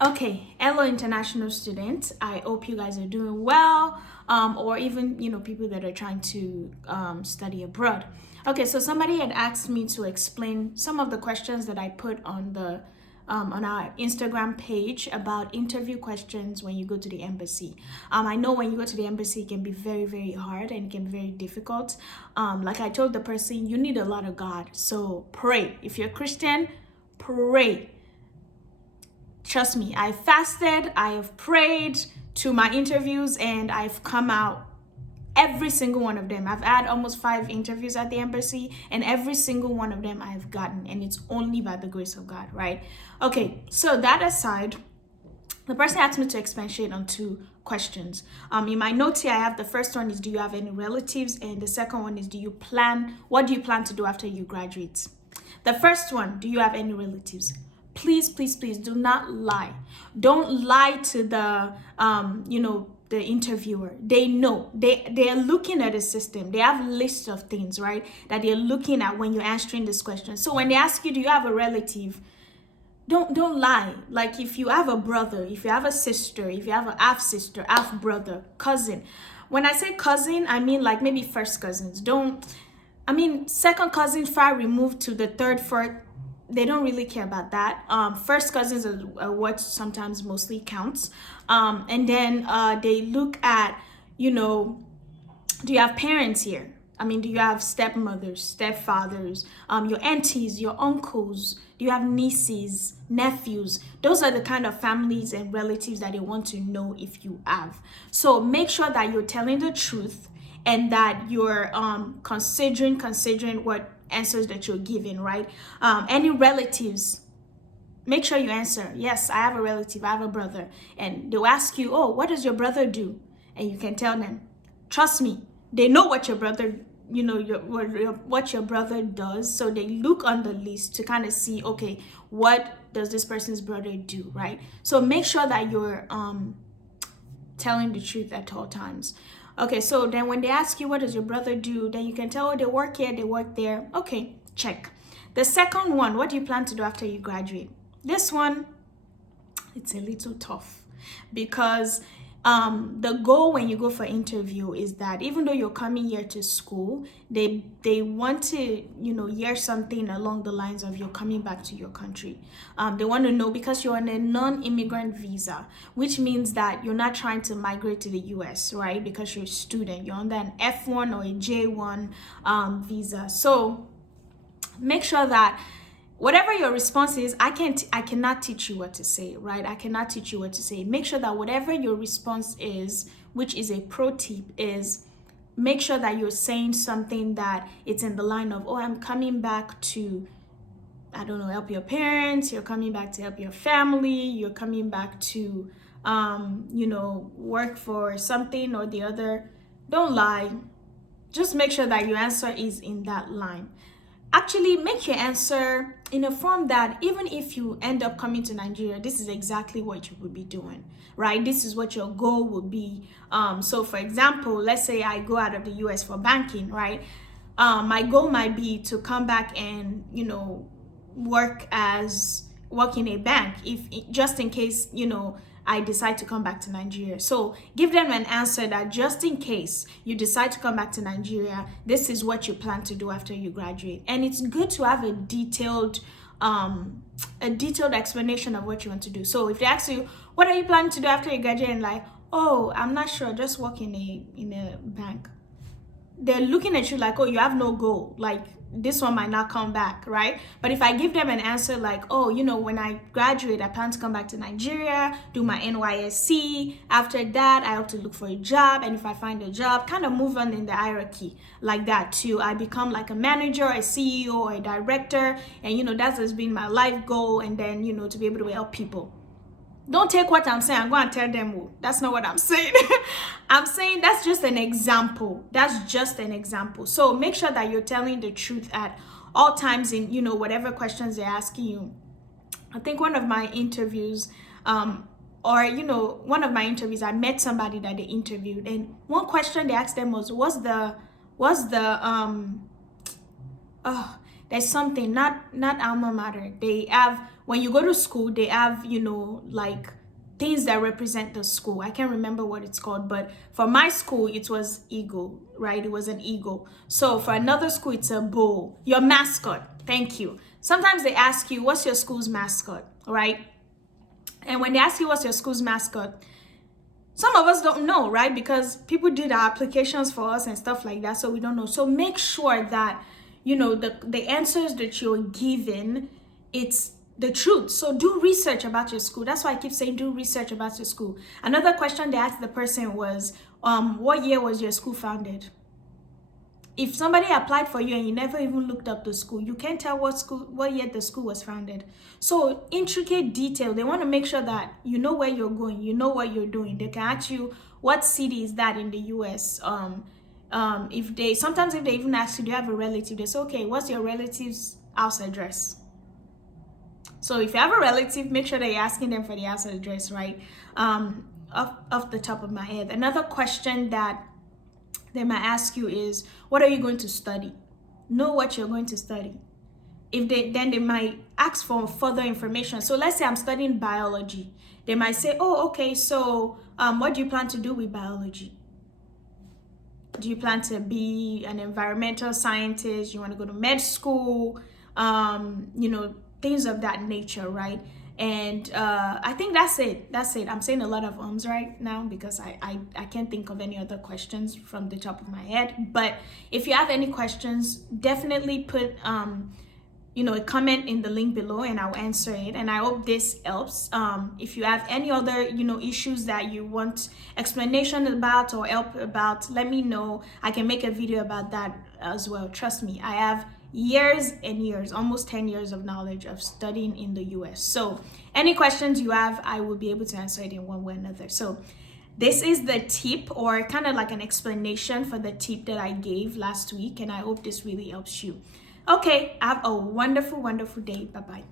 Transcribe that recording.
Okay, hello international students. I hope you guys are doing well, or even people that are trying to study abroad. Okay, so somebody had asked me to explain some of the questions that I put on the on our Instagram page about interview questions when you go to the embassy. I know when you go to the embassy, it can be very, very hard and it can be very difficult. Like I told the person, you need a lot of God. So pray. If you're Christian, pray. Trust me, I fasted, I have prayed to my interviews, and I've come out every single one of them. I've had almost 5 interviews at the embassy, and every single one of them I've gotten, and it's only by the grace of God, right? Okay, so that aside, the person asked me to expatiate on 2 questions. In my notes here, I have the first one is, do you have any relatives? And the second one is, what do you plan to do after you graduate? The first one, do you have any relatives? Please, please, please do not lie. Don't lie to the interviewer. They know, they are looking at the system. They have lists of things, right, that they're looking at when you're answering this question. So when they ask you, do you have a relative? Don't lie. Like, if you have a brother, if you have a sister, if you have a half sister, half brother, cousin. When I say cousin, I mean like maybe first cousins. Second cousins far removed to the third, fourth. They don't really care about that. First cousins are what sometimes mostly counts. And then they look at, do you have parents here? Do you have stepmothers, stepfathers, your aunties, your uncles? Do you have nieces, nephews? Those are the kind of families and relatives that they want to know if you have. So make sure that you're telling the truth and that you're considering what answers that you're giving, right? Any relatives, make sure you answer, yes, I have a relative, I have a brother. And they'll ask you, oh, what does your brother do? And you can tell them, trust me, they know what your brother, what your brother does. So they look on the list to kind of see, okay, what does this person's brother do, right? So make sure that you're telling the truth at all times. Okay, so then when they ask you, what does your brother do? Then you can tell, oh, they work here, they work there. Okay, check. The second one, what do you plan to do after you graduate? This one, it's a little tough because the goal when you go for interview is that even though you're coming here to school, they want to hear something along the lines of you're coming back to your country. They want to know, because you're on a non-immigrant visa, which means that you're not trying to migrate to the US, right? Because you're a student, you're under an F-1 or a J-1 visa. So make sure that whatever your response is, I cannot teach you what to say, right? I cannot teach you what to say. Make sure that whatever your response is, which is a pro tip, is make sure that you're saying something that it's in the line of, oh, I'm coming back to, I don't know, help your parents, you're coming back to help your family, you're coming back to, work for something or the other. Don't lie. Just make sure that your answer is in that line. Actually, make your answer in a form that even if you end up coming to Nigeria, this is exactly what you would be doing, right? This is what your goal would be. So for example, let's say I go out of the US for banking, right? My goal might be to come back and, work in a bank, if just in case, I decide to come back to Nigeria. So give them an answer that just in case you decide to come back to Nigeria, this is what you plan to do after you graduate. And it's good to have a detailed explanation of what you want to do. So if they ask you, what are you planning to do after you graduate? And like, oh, I'm not sure, just work in a bank. They're looking at you like, oh, you have no goal. Like, this one might not come back, right? But if I give them an answer like, oh, when I graduate, I plan to come back to Nigeria, do my NYSC. After that, I hope to look for a job. And if I find a job, kind of move on in the hierarchy like that too. I become like a manager, a CEO, or a director. And, that has been my life goal. And then, to be able to help people. Don't take what I'm saying and go and tell them, oh, that's not what I'm saying. I'm saying that's just an example. That's just an example. So make sure that you're telling the truth at all times in, whatever questions they're asking you. I think one of my interviews, I met somebody that they interviewed, and one question they asked them was, there's something, not alma mater. They have when you go to school, they have, like things that represent the school. I can't remember what it's called, but for my school, it was eagle, right? It was an eagle. So for another school, it's a bull. Your mascot. Thank you. Sometimes they ask you, what's your school's mascot, right? And when they ask you what's your school's mascot, some of us don't know, right? Because people did our applications for us and stuff like that, so we don't know. So make sure that, the answers that you're given, it's the truth. So do research about your school. That's why I keep saying do research about your school. Another question they asked the person was, what year was your school founded? If somebody applied for you and you never even looked up the school, you can't tell what year the school was founded. So intricate detail. They want to make sure that you know where you're going, you know what you're doing. They can ask you, what city is that in the US? If they even ask you, do you have a relative? They say, okay, what's your relative's house address? So if you have a relative, make sure that you're asking them for the house address, right? Off the top of my head. Another question that they might ask you is, what are you going to study? Know what you're going to study. Then they might ask for further information. So let's say I'm studying biology. They might say, oh, okay, so what do you plan to do with biology? Do you plan to be an environmental scientist? You want to go to med school? Things of that nature, right? And I think that's it. I'm saying a lot of ums right now because I can't think of any other questions from the top of my head. But if you have any questions, definitely put a comment in the link below and I'll answer it. And I hope this helps. If you have any other issues that you want explanation about or help about, let me know. I can make a video about that as well. Trust me, I have years and years, almost 10 years of knowledge of studying in the US. So any questions you have, I will be able to answer it in one way or another. So this is the tip, or kind of like an explanation for the tip that I gave last week, and I hope this really helps you. Okay, have a wonderful, wonderful day. Bye-bye.